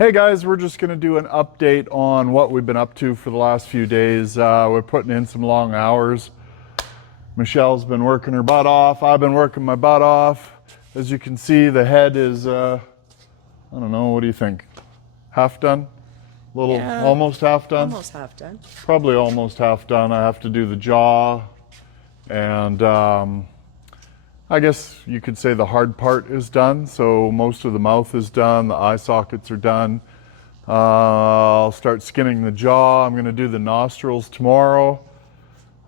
Hey guys, we're just going to do an update on what we've been up to for the last few days. We're putting in some long hours. Michelle's been working her butt off. I've been working my butt off. As you can see, the head is, I don't know, what do you think? Half done? Yeah, almost half done? almost half done. Probably almost half done. I have to do the jaw and I guess you could say the hard part is done. So most of the mouth is done. The eye sockets are done. I'll start skinning the jaw. I'm going to do the nostrils tomorrow.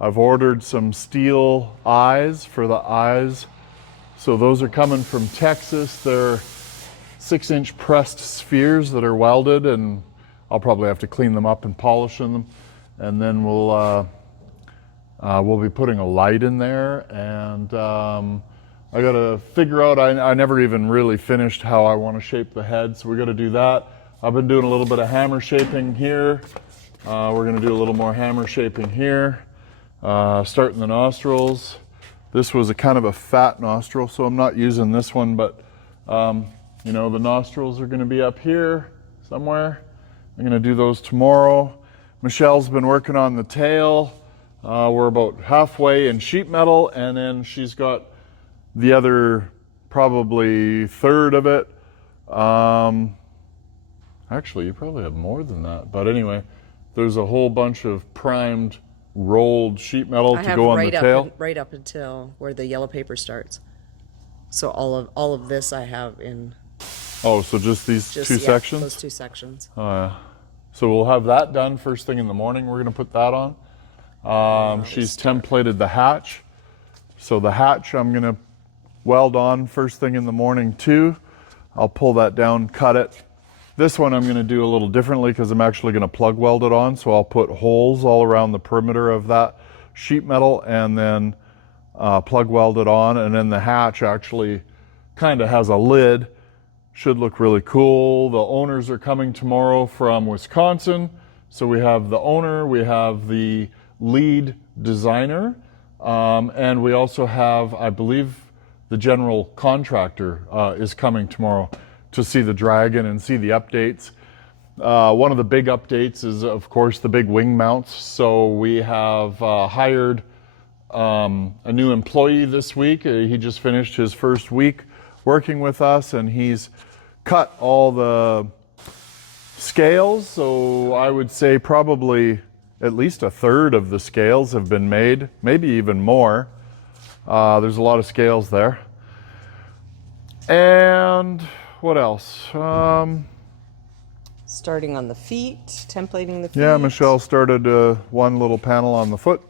I've ordered some steel eyes for the eyes. So those are coming from Texas. They're 6-inch pressed spheres that are welded, and I'll probably have to clean them up and polish them. And then we'll be putting a light in there, and I gotta figure out, I never even really finished how I want to shape the head, so we gotta do that. I've been doing a little bit of hammer shaping here. We're gonna do a little more hammer shaping here. Starting the nostrils. This was a kind of a fat nostril, so I'm not using this one, but you know, the nostrils are gonna be up here somewhere. I'm gonna do those tomorrow. Michelle's been working on the tail. We're about halfway in sheet metal, and then she's got the other probably third of it. Actually, you probably have more than that. But anyway, there's a whole bunch of primed, rolled sheet metal to go on the tail. Right up until where the yellow paper starts. So all of this I have in. Oh, so just these two sections? Those two sections. So we'll have that done first thing in the morning. We're going to put that on. She's templated the hatch. So the hatch I'm going to weld on first thing in the morning too. I'll pull that down, cut it. This one I'm going to do a little differently because I'm actually going to plug weld it on. So I'll put holes all around the perimeter of that sheet metal and then plug weld it on. And then the hatch actually kind of has a lid. Should look really cool. The owners are coming tomorrow from Wisconsin. So we have the owner, we have the lead designer, and we also have, I believe, the general contractor is coming tomorrow to see the Dragon and see the updates. One of the big updates is, of course, the big wing mounts. So we have hired a new employee this week. He just finished his first week working with us, and he's cut all the scales. So I would say probably at least a third of the scales have been made, maybe even more. There's a lot of scales there. And what else? Starting on the feet, templating the feet. Yeah, Michelle started one little panel on the foot.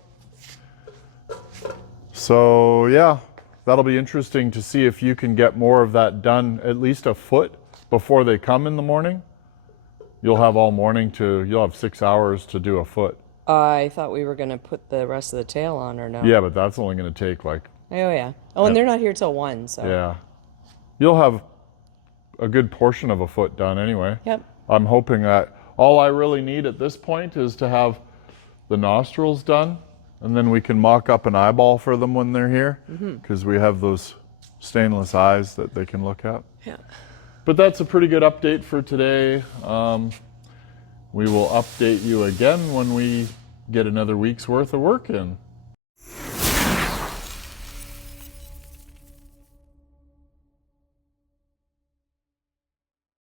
So yeah, that'll be interesting to see if you can get more of that done, at least a foot before they come in the morning. You'll have all morning you'll have 6 hours to do a foot. I thought we were going to put the rest of the tail on, or no? Yeah, but that's only going to take like... Oh, yeah. Oh, and they're not here till 1, so... Yeah. You'll have a good portion of a foot done anyway. Yep. I'm hoping that all I really need at this point is to have the nostrils done, and then we can mock up an eyeball for them when they're here, because we have those stainless eyes that they can look at. Yeah. But that's a pretty good update for today. We will update you again when we get another week's worth of work in.